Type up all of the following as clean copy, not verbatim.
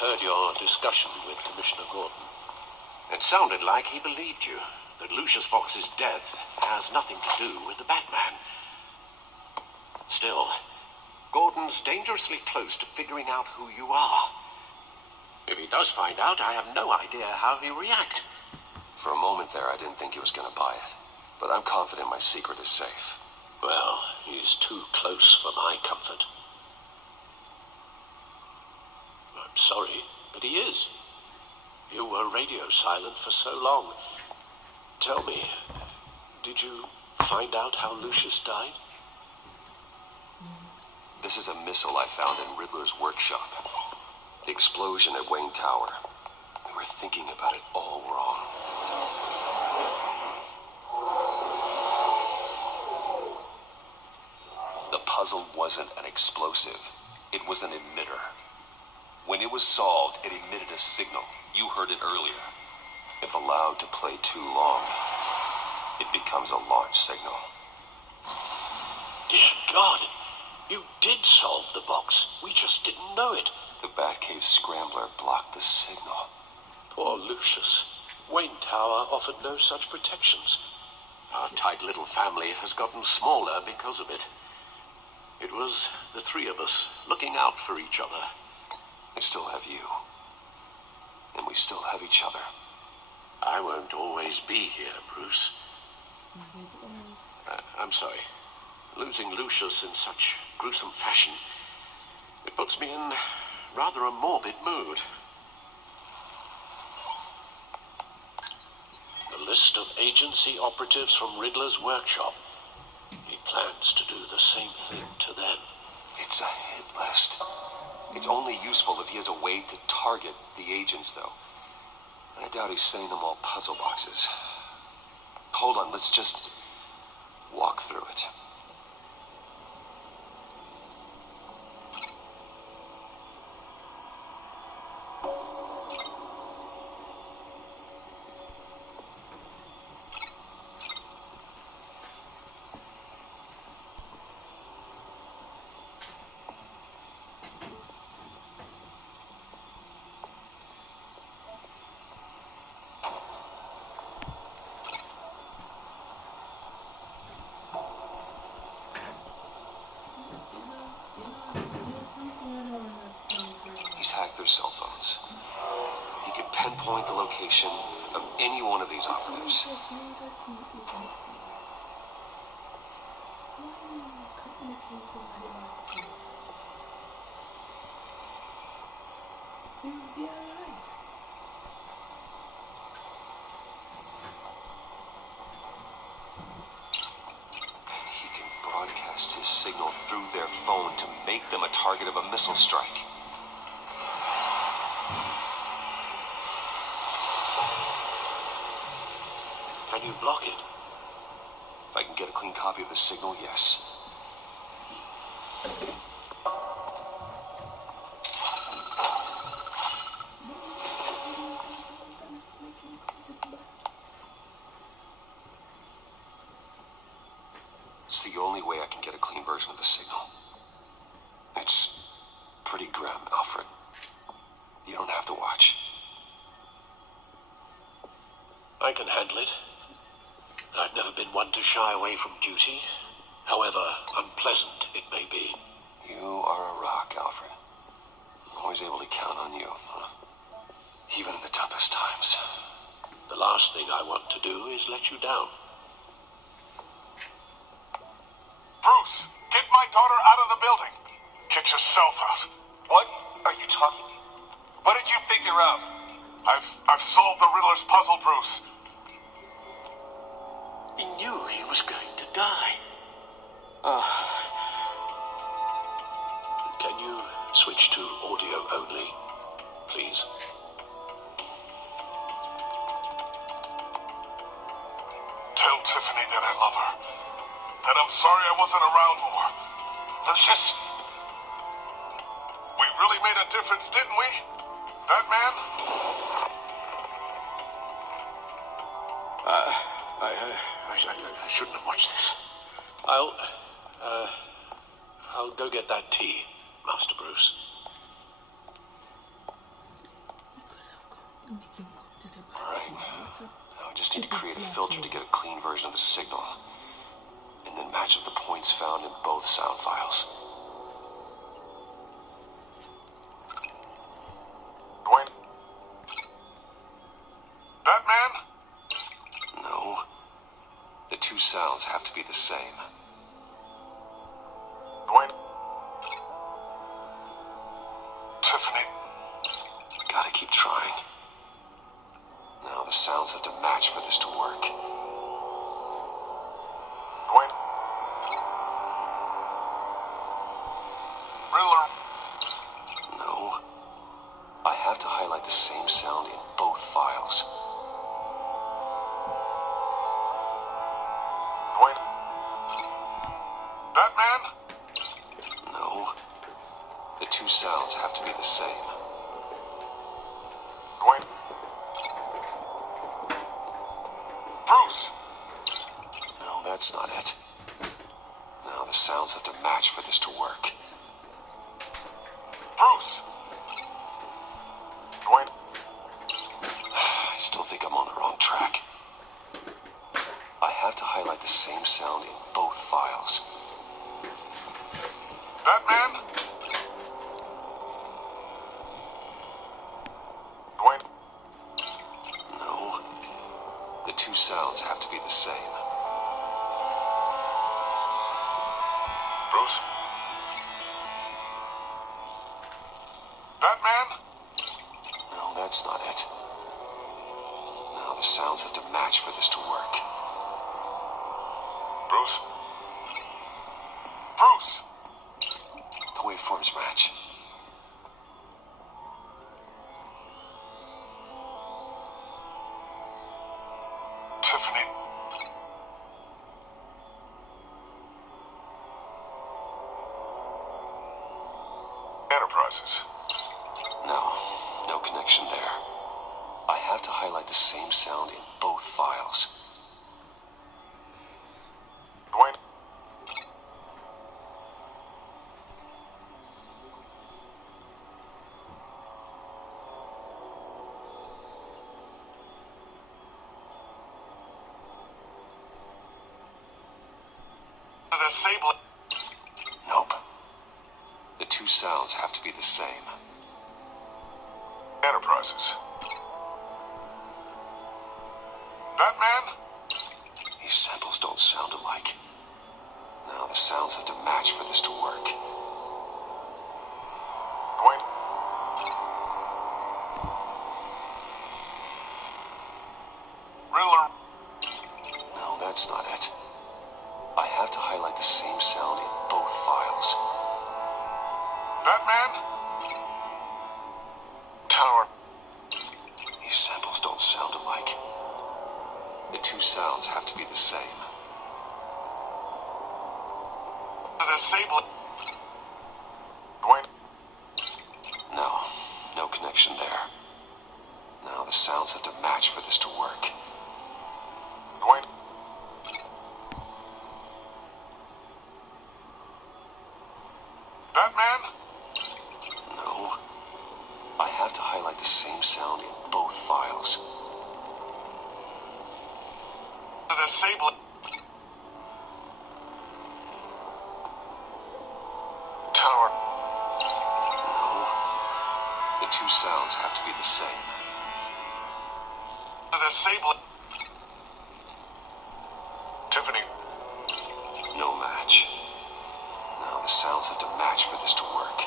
heard your discussion with Commissioner Gordon. It sounded like he believed you, that Lucius Fox's death has nothing to do with the Batman. Still, Gordon's dangerously close to figuring out who you are. If he does find out, I have no idea how he'll react. For a moment there, I didn't think he was going to buy it. But I'm confident my secret is safe. Well, he's too close for my comfort. I'm sorry, but he is. You were radio silent for so long. Tell me, did you find out how Lucius died? This is a missile I found in Riddler's workshop. The explosion at Wayne Tower. We were thinking about it all wrong. The puzzle wasn't an explosive. It was an emitter. When it was solved, it emitted a signal. You heard it earlier. If allowed to play too long, it becomes a launch signal. Dear God, you did solve the box. We just didn't know it. The Batcave Scrambler blocked the signal. Poor Lucius. Wayne Tower offered no such protections. Our tight little family has gotten smaller because of it. It was the three of us looking out for each other. I still have you. And we still have each other. I won't always be here, Bruce. I'm sorry. Losing Lucius in such gruesome fashion, it puts me in rather a morbid mood. The list of agency operatives from Riddler's workshop. He plans to do the same thing to them. It's a hit list. It's only useful if he has a way to target the agents, though. I doubt he's setting them all puzzle boxes. Hold on, let's just walk through it. He's hacked their cell phones. He can pinpoint the location of any one of these operatives. He can broadcast his signal through their phone to make them a target of a missile strike. Can you block it? If I can get a clean copy of the signal, yes. It's the only way I can get a clean version of the signal. It's pretty grim, Alfred. You don't have to watch. I can handle it. I've never been one to shy away from duty, however unpleasant it may be. You are a rock, Alfred. I'm always able to count on you, even in the toughest times. The last thing I want to do is let you down. Bruce, get my daughter out of the building. Get yourself out. What are you talking? What did you figure out? I've solved the Riddler's puzzle, Bruce. He knew he was going to die. Can you switch to audio only, please? Tell Tiffany that I love her. That I'm sorry I wasn't around more. Lucius, we really made a difference, didn't we? That man? I shouldn't have watched this. I'll go get that tea, Master Bruce. just need to create a filter to get a clean version of the signal, and then match up the points found in both sound files. Dwayne? That man? No. The two sounds have to be the same. Dwayne? Tiffany? Gotta keep trying. Now the sounds have to match for this to work. Dwayne? Riddler? No. I have to highlight the same sound in both files. Dwayne? That man? No. The two sounds have to be the same. Dwayne? Bruce? No, that's not it. Now the sounds have to match for this to work. Bruce? Dwayne? I still think I'm on the wrong track. I have to highlight the same sound in both files. That man? Dwayne? No. The two sounds have to be the same. Bruce? That man? No, that's not it. Now the sounds have to match for this to work. Bruce? Bruce? The waveforms match. Tiffany? Enterprises? No, no connection there. I have to highlight the same sound in both files. Dwayne? The Sable. Nope. The two sounds have to be the same. Enterprises. That man? These samples don't sound alike. Now the sounds have to match for this to work. Dwayne? Riddler? No, that's not it. I have to highlight the same sound in both files. That man? Tower. These samples don't sound alike. The two sounds have to be the same. The Sable. Dwayne? No, no connection there. Now the sounds have to match for this to work. Dwayne? That man? No. I have to highlight the same sound in both files. The Sable. Tower. No. The two sounds have to be the same. The Sable. Tiffany. No match. Now the sounds have to match for this to work.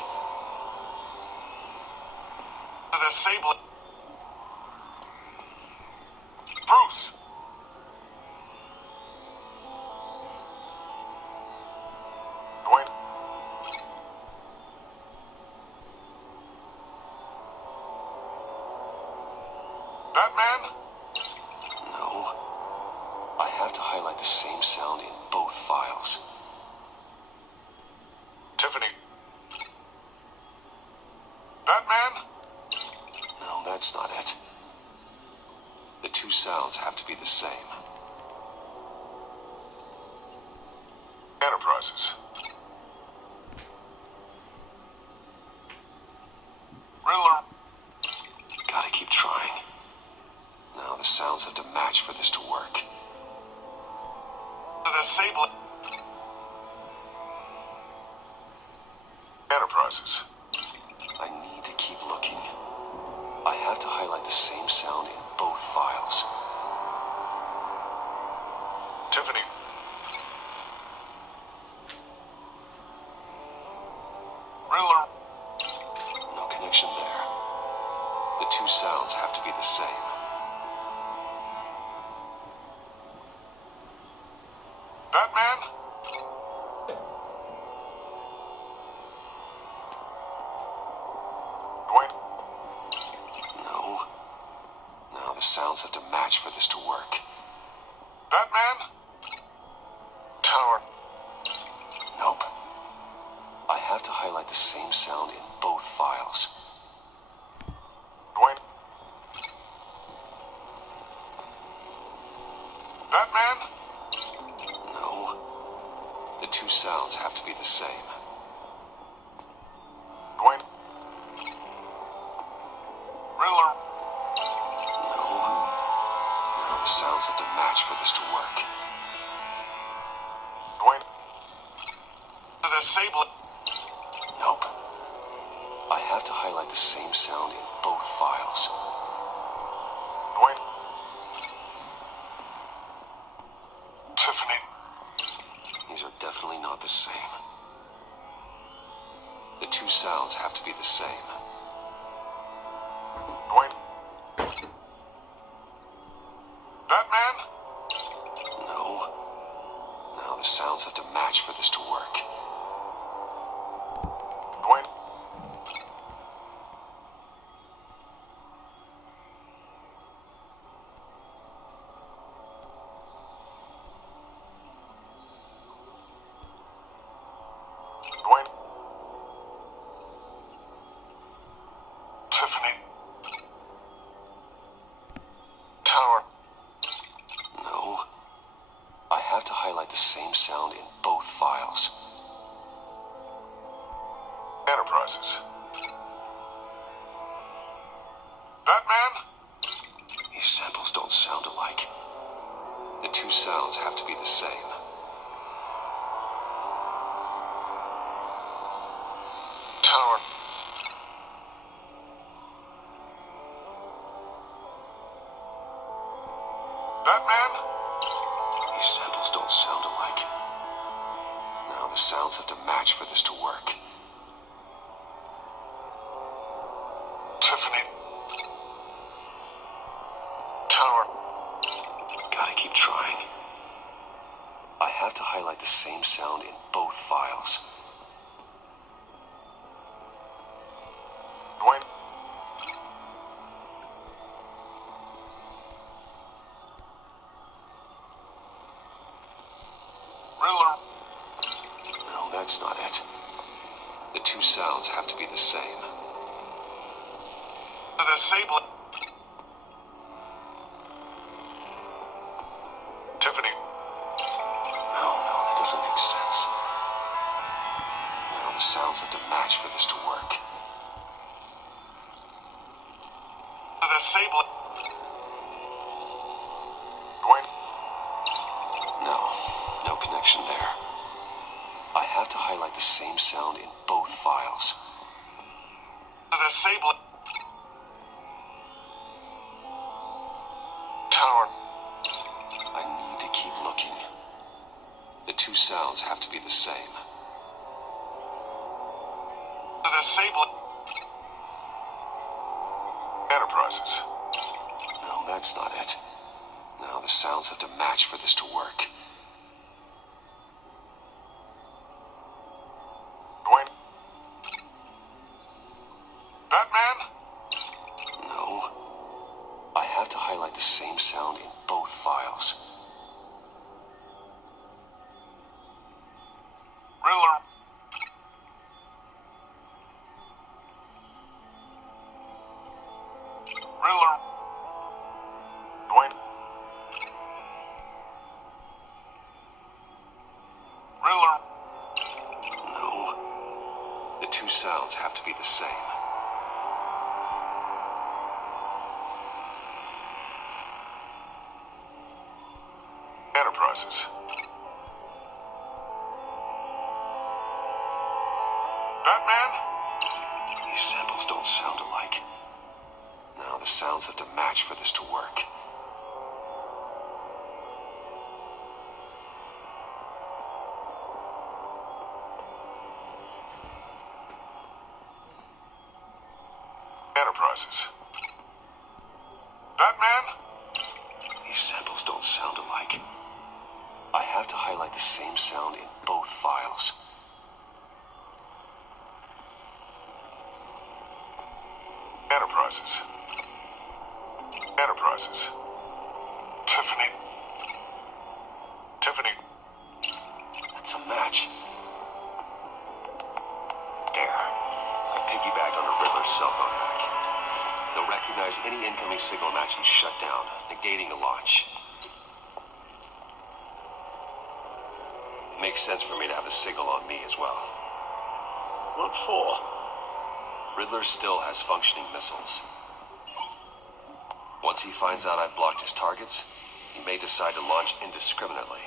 The Sable. Bruce. Dwayne? That man? No. I have to highlight the same sound in both files. Tiffany. That man? No, that's not it. The two sounds have to be the same. Enterprises. Riddler. Gotta keep trying. Now the sounds have to match for this to work. The Sable Enterprises. I need to keep looking. I have to highlight the same sound in both files. Tiffany. Riddler. No connection there. The two sounds have to be the same. Batman? Dwayne? No. Now the sounds have to match for this to work. Batman? Tower. Nope. I have to highlight the same sound in both files. Dwayne? Batman? No. The two sounds have to be the same. Dwayne? Riddler? No. Now the sounds have to match for this to work. Dwayne? The Sable. Nope. I have to highlight the same sound in both files. Dwayne? Tiffany? These are definitely not the same. The two sounds have to be the same. Dwayne? Batman? No. Now the sounds have to match for this to work. Dwayne? Dwayne? Tiffany? Tower? No. I have to highlight the same sound in both files. Enterprises. Batman? These samples don't sound alike. The two sounds have to be the same. Tower. Batman? These samples don't sound alike. Now the sounds have to match for this to work. Tiffany? Tower. Gotta keep trying. I have to highlight the same sound in both files. Dwayne? Riddler? No, that's not it. The two sounds have to be the same. The Sable. Tiffany? No, that doesn't make sense. Now the sounds have to match for this to work. The Sable. Dwayne? No connection there. I have to highlight the same sound in both files. The Sable. Tower. I need to keep looking. The two sounds have to be the same. The Sable. Enterprises. No, that's not it. Now the sounds have to match for this to work. Dwayne? Batman? No. I have to highlight the same sound in both files. Riddler? Riddler? Dwayne? Riddler? No. The two sounds have to be the same. Batman? These samples don't sound alike. Now the sounds have to match for this to work. Enterprises. Batman? These samples don't sound alike. I have to highlight the same sound in both files. Enterprises. Enterprises. Tiffany. Tiffany. That's a match. There. I piggybacked on the Riddler's cell phone hack. They'll recognize any incoming signal match and shut down, negating the launch. Makes sense for me to have the signal on me as well. What for? Riddler still has functioning missiles. Once he finds out I've blocked his targets, he may decide to launch indiscriminately.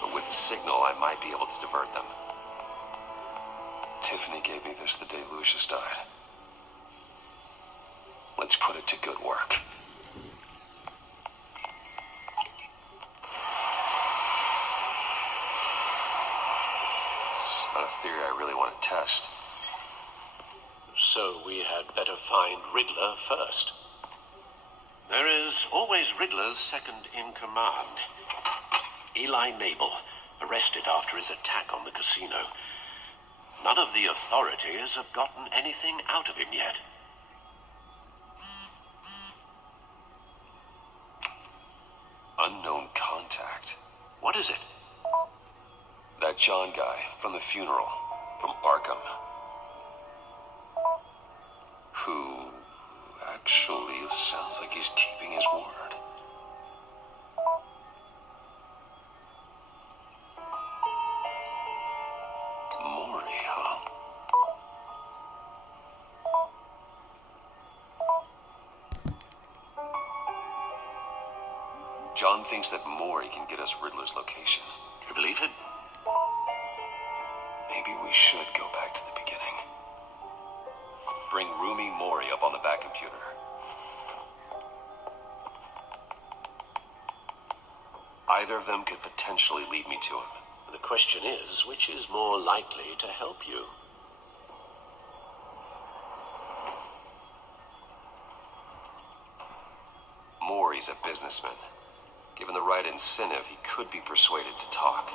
But with the signal, I might be able to divert them. Tiffany gave me this the day Lucius died. Let's put it to good work. It's not a theory I really want to test. So we had better find Riddler first. There is always Riddler's second in command. Eli Nabel, arrested after his attack on the casino. None of the authorities have gotten anything out of him yet. Unknown contact. What is it? That John guy from the funeral, from Arkham. Who actually sounds like he's keeping his word. Mori, huh? John thinks that Mori can get us Riddler's location. Do you believe it? Maybe we should go back to the beginning. Bring Rumi Mori up on the back computer. Either of them could potentially lead me to him. The question is, which is more likely to help you? Mori's a businessman. Given the right incentive, he could be persuaded to talk.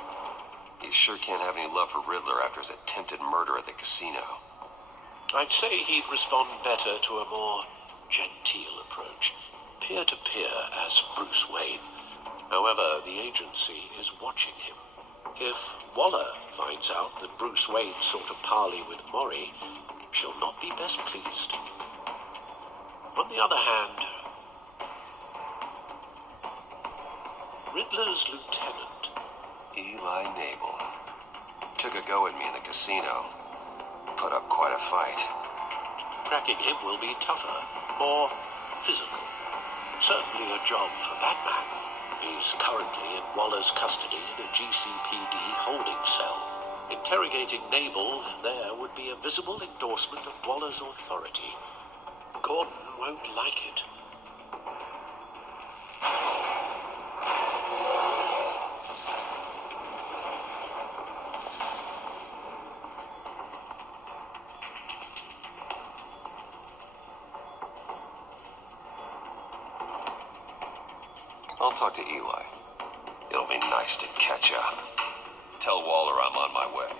He sure can't have any love for Riddler after his attempted murder at the casino. I'd say he'd respond better to a more genteel approach. Peer-to-peer as Bruce Wayne. However, the agency is watching him. If Waller finds out that Bruce Wayne sought a parley with Mori, she'll not be best pleased. On the other hand, Riddler's lieutenant, Eli Nabel, took a go at me in the casino. Put up quite a fight. cracking him will be tougher, more physical. Certainly a job for Batman. He's currently in Waller's custody in a GCPD holding cell. Interrogating Nabel there would be a visible endorsement of Waller's authority. Gordon won't like it. I'll talk to Eli. It'll be nice to catch up. Tell Waller I'm on my way.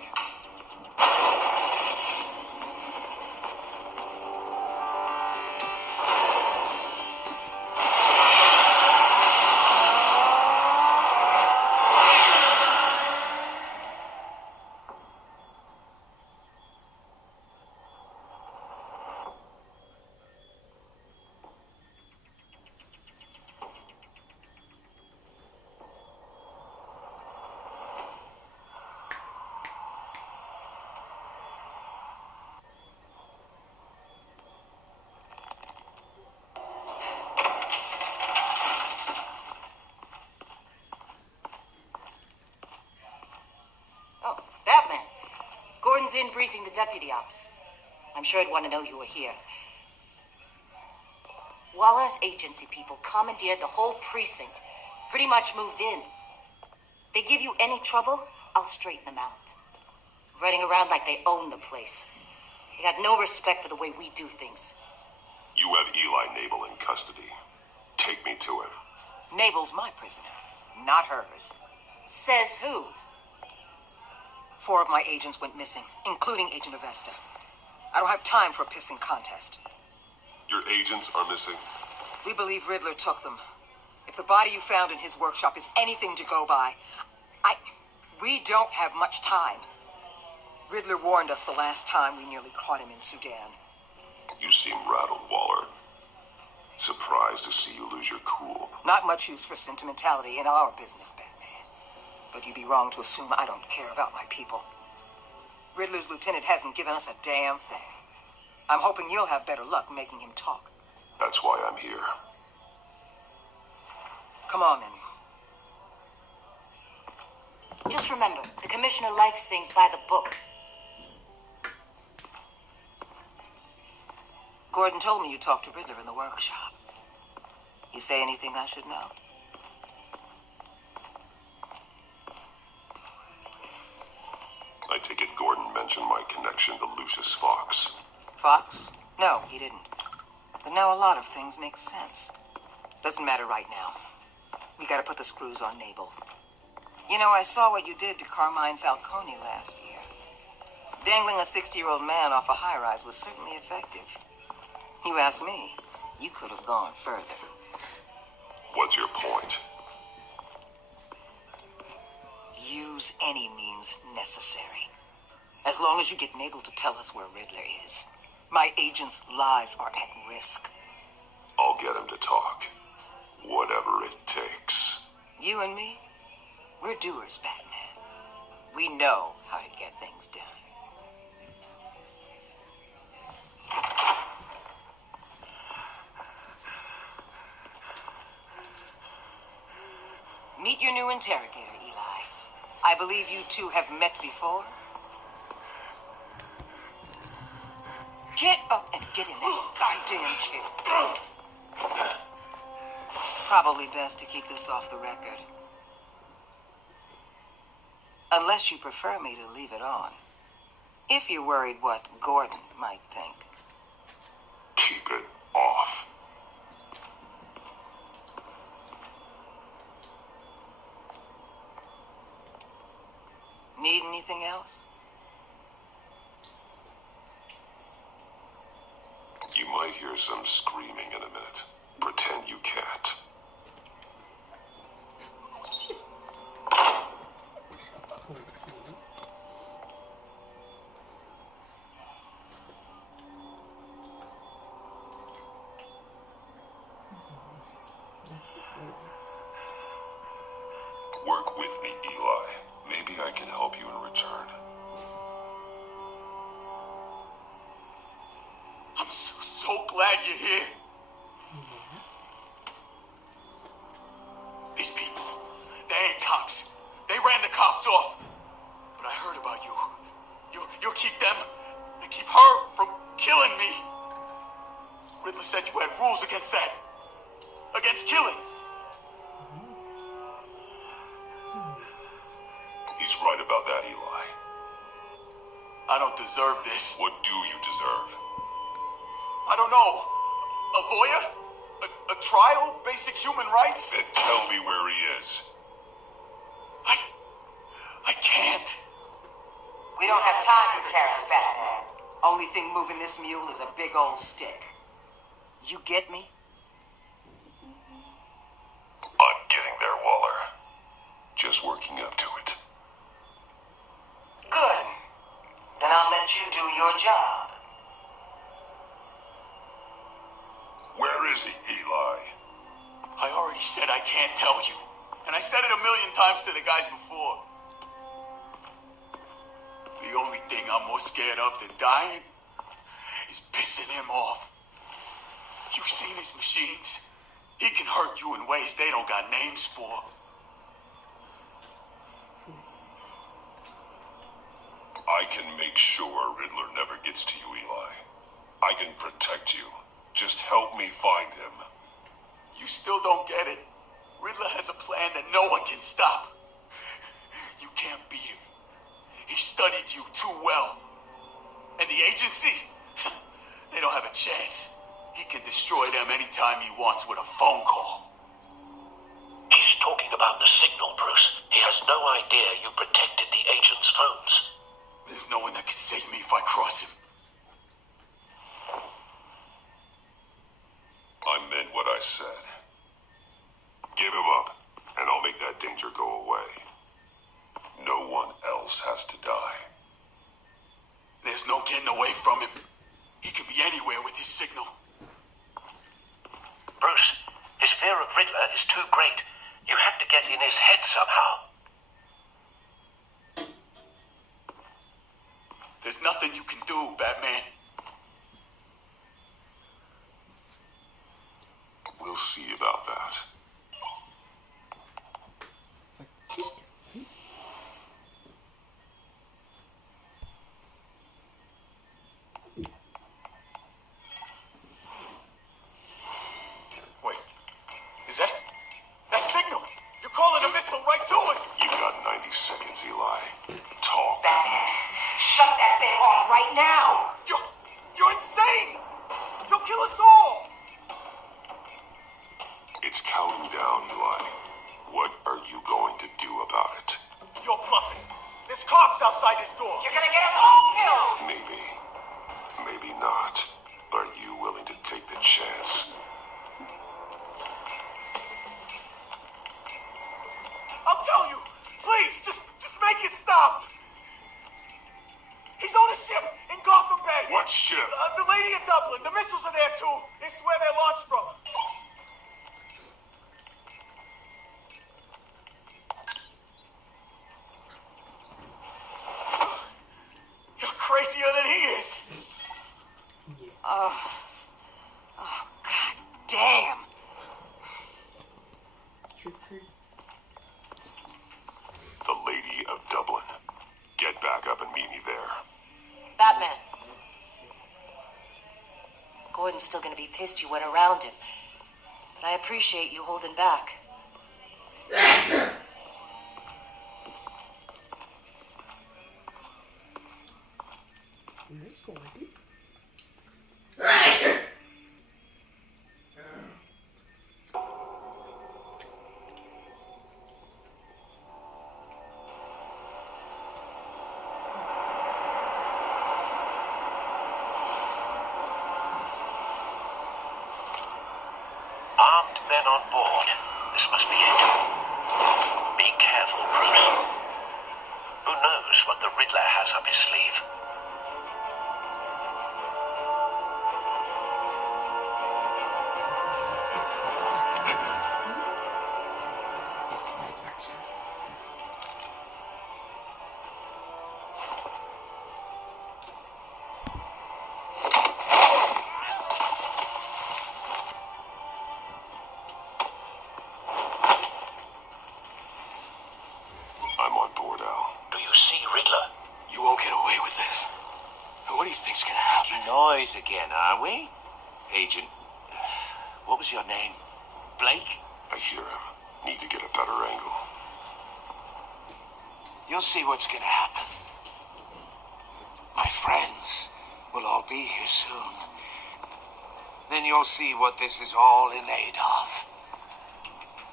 in briefing the deputy ops. I'm sure I'd want to know you were here. Waller's agency people commandeered the whole precinct. Pretty much moved in. They give you any trouble, I'll straighten them out. Running around like they own the place. They got no respect for the way we do things. You have Eli Nabel in custody. Take me to him. Nabel's my prisoner, not hers. Says who? 4 of my agents went missing, including Agent Avesta. I don't have time for a pissing contest. Your agents are missing? We believe Riddler took them. If the body you found in his workshop is anything to go by, we don't have much time. Riddler warned us the last time we nearly caught him in Sudan. You seem rattled, Waller. Surprised to see you lose your cool. Not much use for sentimentality in our business, Batman. But you'd be wrong to assume I don't care about my people. Riddler's lieutenant hasn't given us a damn thing. I'm hoping you'll have better luck making him talk. That's why I'm here. Come on, then. Just remember, the commissioner likes things by the book. Gordon told me you talked to Riddler in the workshop. You say anything I should know? I take it Gordon mentioned my connection to Lucius Fox. Fox? No, he didn't. But now a lot of things make sense. Doesn't matter right now. We gotta put the screws on Nabel. You know, I saw what you did to Carmine Falcone last year. Dangling a 60-year-old man off a high-rise was certainly effective. You ask me, you could have gone further. What's your point? Use any means necessary. As long as you get Nabel to tell us where Riddler is. My agent's lives are at risk. I'll get him to talk. Whatever it takes. You and me, we're doers, Batman. We know how to get things done. Meet your new interrogator, Eli. I believe you two have met before. Get up and get in that goddamn chair. Probably best to keep this off the record. Unless you prefer me to leave it on. If you're worried what Gordon might think. Keep it off. Need anything else? You might hear some screaming in a minute. Pretend you can't. Work with me, Eli. Maybe I can help you in return. I'm so glad you're here. These people, they ain't cops. They ran the cops off. But I heard about you. You'll keep them and keep her from killing me. Riddler said you had rules against that. Against killing. He's right about that, Eli. I don't deserve this. What do you deserve? I don't know. A lawyer? A trial? Basic human rights? Then tell me where he is. I can't. We don't have time for carrots, Batman. Only thing moving this mule is a big old stick. You get me? I'm getting there, Waller. Just working up to it. Good. Then I'll let you do your job. Where is he, Eli? I already said I can't tell you. And I said it 1,000,000 times to the guys before. The only thing I'm more scared of than dying is pissing him off. You've seen his machines. He can hurt you in ways they don't got names for. I can make sure Riddler never gets to you, Eli. I can protect you. Just help me find him. You still don't get it. Riddler has a plan that no one can stop. You can't beat him. He studied you too well. And the agency, they don't have a chance. He can destroy them anytime he wants with a phone call. He's talking about the signal, Bruce. He has no idea you protected the agent's phones. There's no one that can save me if I cross him. I meant what I said. Give him up, and I'll make that danger go away. No one else has to die. There's no getting away from him. He could be anywhere with his signal. Bruce, his fear of Riddler is too great. You have to get in his head somehow. There's nothing you can do, Batman. We'll see about that. Wait, is that signal? You're calling a missile right to us. You got 90 seconds, Eli. Talk. Batman, shut that thing off right now! You're insane! You'll kill us all! It's counting down, Eli. What are you going to do about it? You're bluffing. There's cops outside this door. You're gonna get us all killed! Maybe. Maybe not. Are you willing to take the chance? I'll tell you. Please, just make it stop. He's on a ship in Gotham Bay. What ship? The Lady of Dublin. The missiles are there too. It's where they're launched from. You're crazier than he is. Oh, god damn! The Lady of Dublin. Get back up and meet me there. Batman. Gordon's still gonna be pissed you went around him. But I appreciate you holding back. Nice, Gordon. Armed men on board. This must be it. Be careful, Bruce. Who knows what the Riddler has up his sleeve? It's right action. I'm on board, Al. Do you see Riddler? You won't get away with this. What do you think's gonna happen? Noise again, are we? Agent, what was your name? Blake? I hear him. Need to get a better angle. You'll see what's gonna happen. My friends will all be here soon. Then you'll see what this is all in aid of.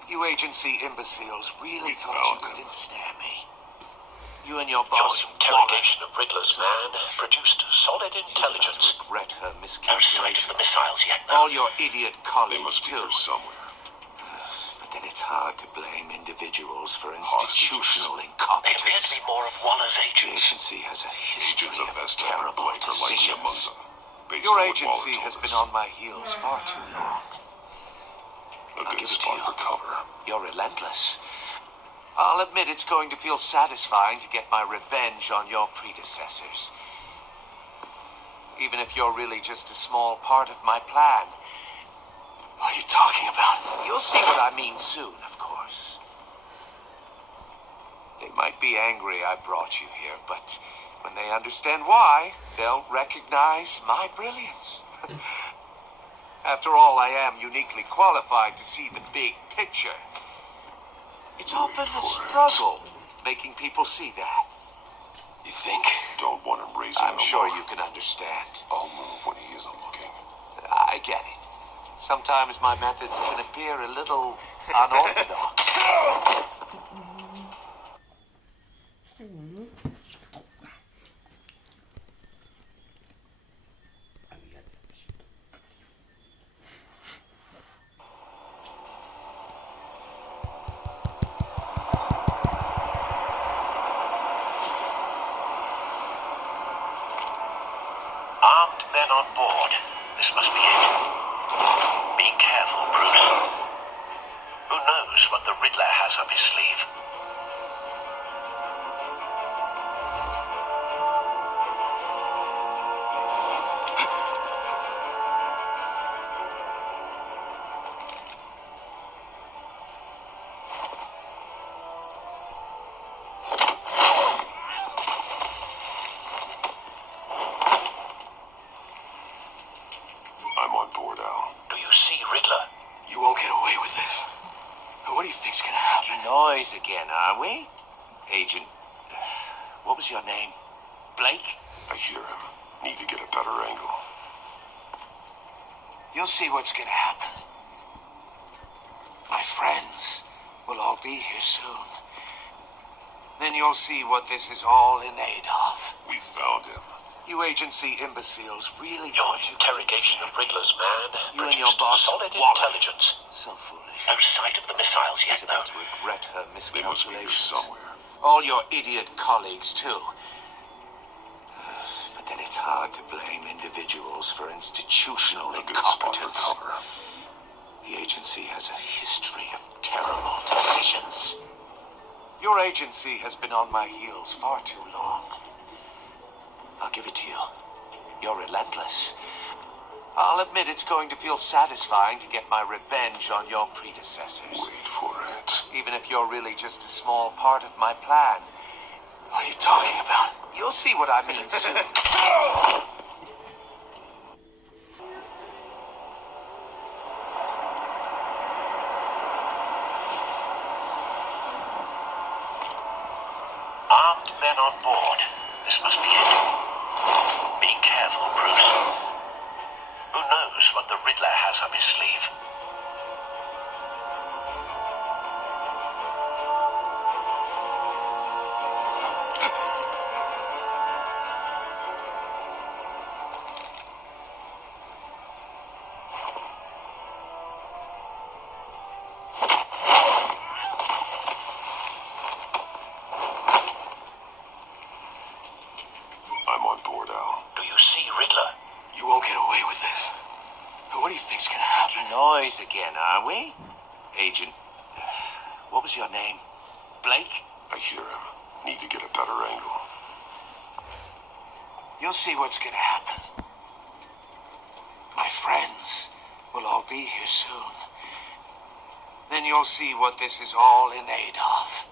You agency imbeciles really thought you found could him. ensnare me. You and your Your boss, interrogation of Riddler's man produced solid Warren, intelligence. is about to regret her No sign of the miscalculations. missiles yet, though. All your idiot They colleagues, must be too. here somewhere. But then it's hard to blame individuals for Hostages. institutional They appear to incompetence. be more of Waller's The agents. agency has a history Agents of of Vesta and terrible Blake are likely among decisions. them. Based Your on what agency Waller has told been us. on my heels far too long. A I'll good give it to spot you. for cover. You're relentless. I'll admit it's going to feel satisfying to get my revenge on your predecessors. Even if you're really just a small part of my plan. What are you talking about? You'll see what I mean soon, of course. They might be angry I brought you here, but When they understand why, they'll recognize my brilliance. After all, I am uniquely qualified to see the big picture. It's often a struggle making people see that. You think? Don't want him raising I'm no sure more. you can understand. I'll move when he isn't looking. I get it. Sometimes my methods can appear a little unorthodox. Armed men on board. This must be it. Be careful, Bruce. Who knows what the Riddler has up his sleeve? I'm on board, Al. Do you see Riddler? You won't get away with this. What do you think's gonna happen? Noise again, are we? Agent, what was your name? Blake? I hear him. Need to get a better angle. You'll see what's gonna happen. My friends will all be here soon. Then you'll see what this is all in aid of. We found him. You agency imbeciles really Your thought you could interrogation of Riddler's man You and your produced boss, solid Waller. intelligence. So foolish. No sight of the missiles She's yet, about though. to regret her They must be here miscalculations. somewhere. All your idiot colleagues, too. But then it's hard to blame individuals for institutional A good spot for incompetence. cover. The agency has a history of terrible decisions. Your agency has been on my heels far too long. I'll give it to you. You're relentless. I'll admit it's going to feel satisfying to get my revenge on your predecessors. Wait for it. Even if you're really just a small part of my plan. What are you talking about? You'll see what I mean soon. Armed men on board. This must be it. Be careful, Bruce. Who knows what the Riddler has up his sleeve? I'm on board, Al. Do you see Riddler? You won't get away with this. What do you think's gonna happen? Noise again, are we? Agent, what was your name? Blake? I hear him. Need to get a better angle. You'll see what's gonna happen. My friends will all be here soon. Then you'll see what this is all in aid of.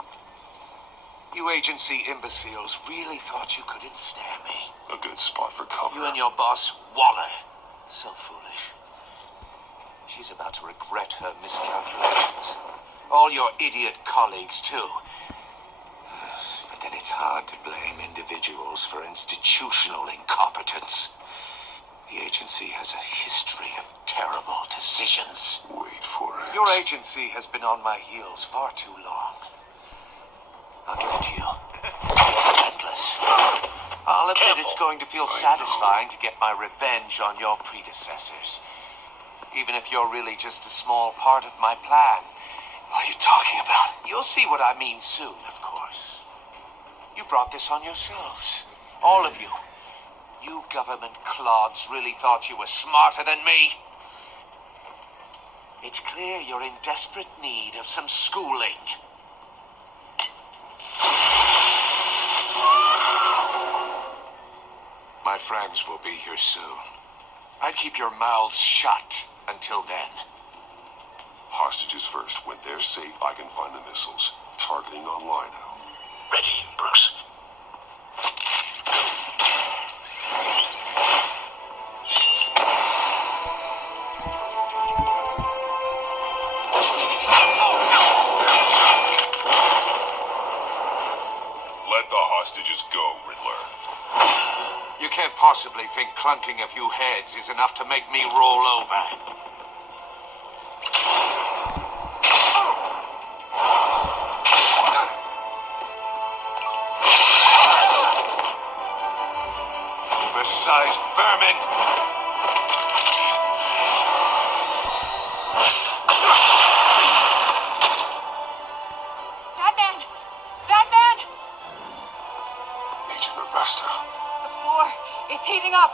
You agency imbeciles really thought you could ensnare me. A good spot for cover. You and your boss, Waller. So foolish. She's about to regret her miscalculations. All your idiot colleagues, too. But then it's hard to blame individuals for institutional incompetence. The agency has a history of terrible decisions. Wait for it. Your agency has been on my heels far too long. I'll give it to you. You're relentless. I'll admit it's going to feel satisfying to get my revenge on your predecessors. Even if you're really just a small part of my plan. What are you talking about? You'll see what I mean soon, of course. You brought this on yourselves. All of you. You government clods really thought you were smarter than me. It's clear you're in desperate need of some schooling. My friends will be here soon. I'd keep your mouths shut until then. Hostages first. When they're safe, I can find the missiles. Targeting online, Al. Ready, Bruce. think clunking a few heads is enough to make me roll over. Oversized vermin! Batman! Batman! Agent Avesta. The floor, it's heating up.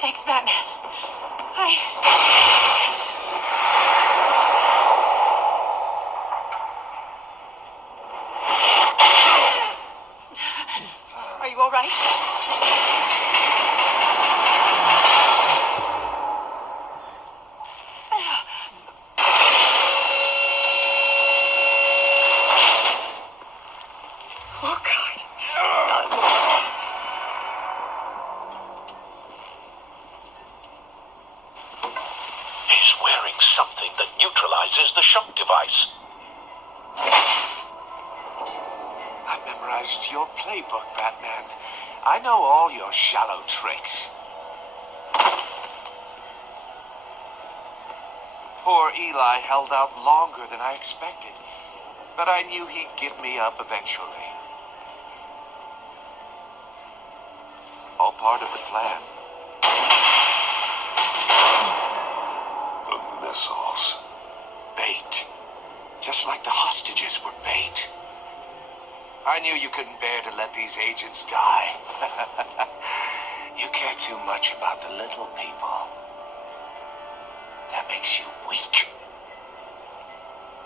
Thanks, Batman. Are you all right? Oh, God. He's wearing something that neutralizes the shock device. I've memorized your playbook, Batman. I know all your shallow tricks. Poor Eli held out longer than I expected, but I knew he'd give me up eventually. All part of the plan. The missiles. Bait. Just like the hostages were bait. I knew you couldn't bear to let these agents die. You care too much about the little people. That makes you weak.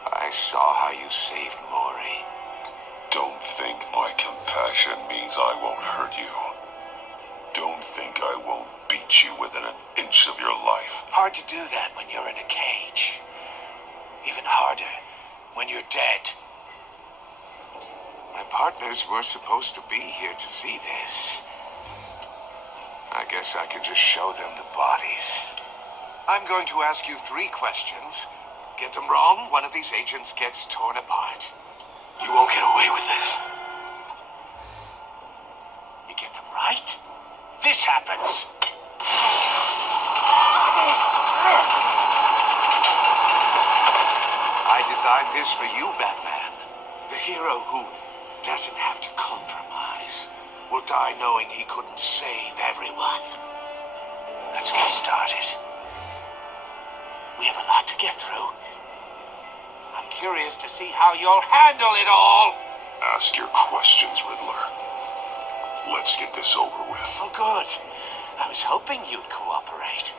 I saw how you saved Maury. Don't think my compassion means I won't hurt you. Don't think I won't beat you within an inch of your life. Hard to do that when you're in a cage. Even harder when you're dead. My partners were supposed to be here to see this. I guess I can just show them the bodies. I'm going to ask you 3 questions. Get them wrong, one of these agents gets torn apart. You won't get away with this. You get them right, this happens. I designed this for you, Batman. The hero who doesn't have to compromise will die knowing he couldn't save everyone. Let's get started. We have a lot to get through. I'm curious to see how you'll handle it all. Ask your questions, Riddler. Let's get this over with. Oh, good. I was hoping you'd cooperate.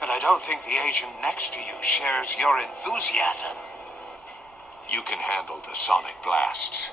But I don't think the agent next to you shares your enthusiasm. You can handle the sonic blasts.